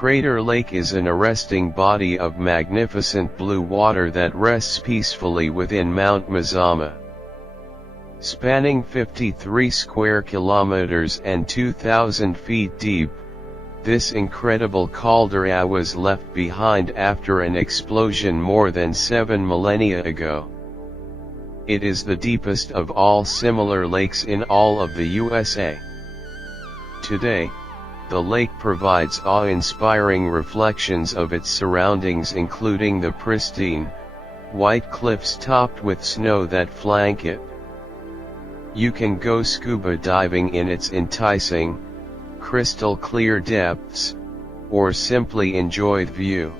Crater Lake is an arresting body of magnificent blue water that rests peacefully within Mount Mazama. Spanning 53 square kilometers and 2,000 feet deep, this incredible caldera was left behind after an explosion more than 7 millennia ago. It is the deepest of all similar lakes in all of the USA. Today, the lake provides awe-inspiring reflections of its surroundings, including the pristine, white cliffs topped with snow that flank it. You can go scuba diving in its enticing, crystal clear depths, or simply enjoy the view.